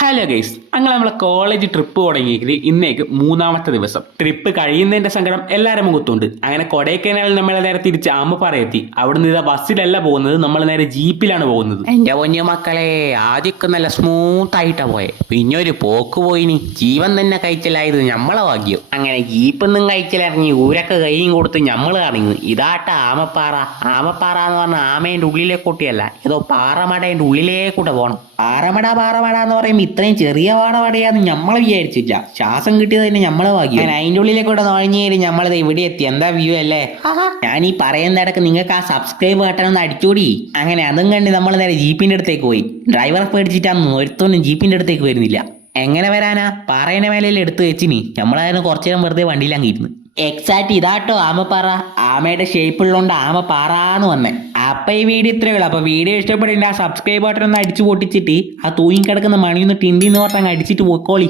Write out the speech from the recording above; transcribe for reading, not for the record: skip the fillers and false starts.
Hello guys, അങ്ങനെ നമ്മളെ college trip തുടങ്ങിയെങ്കിൽ ഇന്നേക്ക് മൂന്നാമത്തെ ദിവസം. ട്രിപ്പ് കഴിയുന്നതിന്റെ സങ്കടം എല്ലാവരും മുഖത്തുണ്ട്. അങ്ങനെ കൊടൈക്കനാലിൽ നമ്മളെ നേരെ തിരിച്ച് ആമപ്പാറ എത്തി. അവിടുന്ന് ഇതാ ബസ്സിലല്ല പോകുന്നത്, നമ്മൾ നേരെ ജീപ്പിലാണ് പോകുന്നത്. എന്റെ പൊന്നു മക്കളെ, ആദ്യമൊക്കെ നല്ല സ്മൂത്ത് ആയിട്ടാ പോയെ, പിന്നെ ഒരു പോക്ക് പോയിനി. ജീവൻ തന്നെ കഴിച്ചില്ലായത് ഞമ്മളെ ഭാഗ്യം. അങ്ങനെ ജീപ്പൊന്നും കഴിച്ചിലിറങ്ങി ഊരൊക്കെ കൈയും കൊടുത്ത് ഞമ്മള് ഇറങ്ങി. ഇതാട്ട ആമപ്പാറ. ആമപ്പാറ എന്ന് പറഞ്ഞ ആമേന്റെ ഉള്ളിലെ കൂട്ടിയല്ല, ഏതോ പാറമടേന്റെ ഉള്ളിലേക്കൂടെ പോണം. പാറമട എന്ന് പറയുമ്പോൾ ഇത്രയും ചെറിയ പാറമടയാന്ന് ഞമ്മളെ വിചാരിച്ചില്ല. ശ്വാസം കിട്ടിയത് തന്നെ ഞമ്മളെ ഭാഗ്യം. ഞാൻ അതിന്റെ ഉള്ളിലേക്കൂടെ നുഴഞ്ഞു കയറി ഞമ്മളത് ഇവിടെ എത്തി. എന്താ വ്യൂ അല്ലേ? ഞാൻ ഈ പറയുന്നിടക്ക് നിങ്ങൾക്ക് ആ സബ്സ്ക്രൈബ് ബട്ടൺ ഒന്ന് അടിച്ചോടി. അങ്ങനെ അതും കണ്ട് നമ്മൾ നേരെ ജീപ്പിന്റെ അടുത്തേക്ക് പോയി. ഡ്രൈവറെ പേടിച്ചിട്ടാന്ന് ഒരുത്തൊന്നും ജീപ്പിന്റെ അടുത്തേക്ക് വരുന്നില്ല. എങ്ങനെ വരാനാ? പാറേന്റെ മേലെ എടുത്തു വെച്ചിനി. നമ്മളതിന് കുറച്ചു നേരം വെറുതെ വണ്ടിയിലങ്ങിരുന്നു. എക്സാക്ട് ഇതാട്ടോ ആമപ്പാറ. ആമയുടെ ഷേപ്പ് ഉള്ളതുകൊണ്ട് ആമപ്പാറാന്ന് വന്നേ. അപ്പൊ ഈ വീഡിയോ ഇത്രയേ ഉള്ളൂ. അപ്പൊ വീഡിയോ ഇഷ്ടപ്പെട്ടിട്ട് ആ സബ്സ്ക്രൈബ് ബട്ടൺ ഒന്ന് അടിച്ചു പൊട്ടിച്ചിട്ട് ആ തൂങ്ങി കിടക്കുന്ന മണിയൊന്ന് ടിണ്ടിന്ന് പറഞ്ഞ് അടിച്ചിട്ട് പോയിക്കോളി.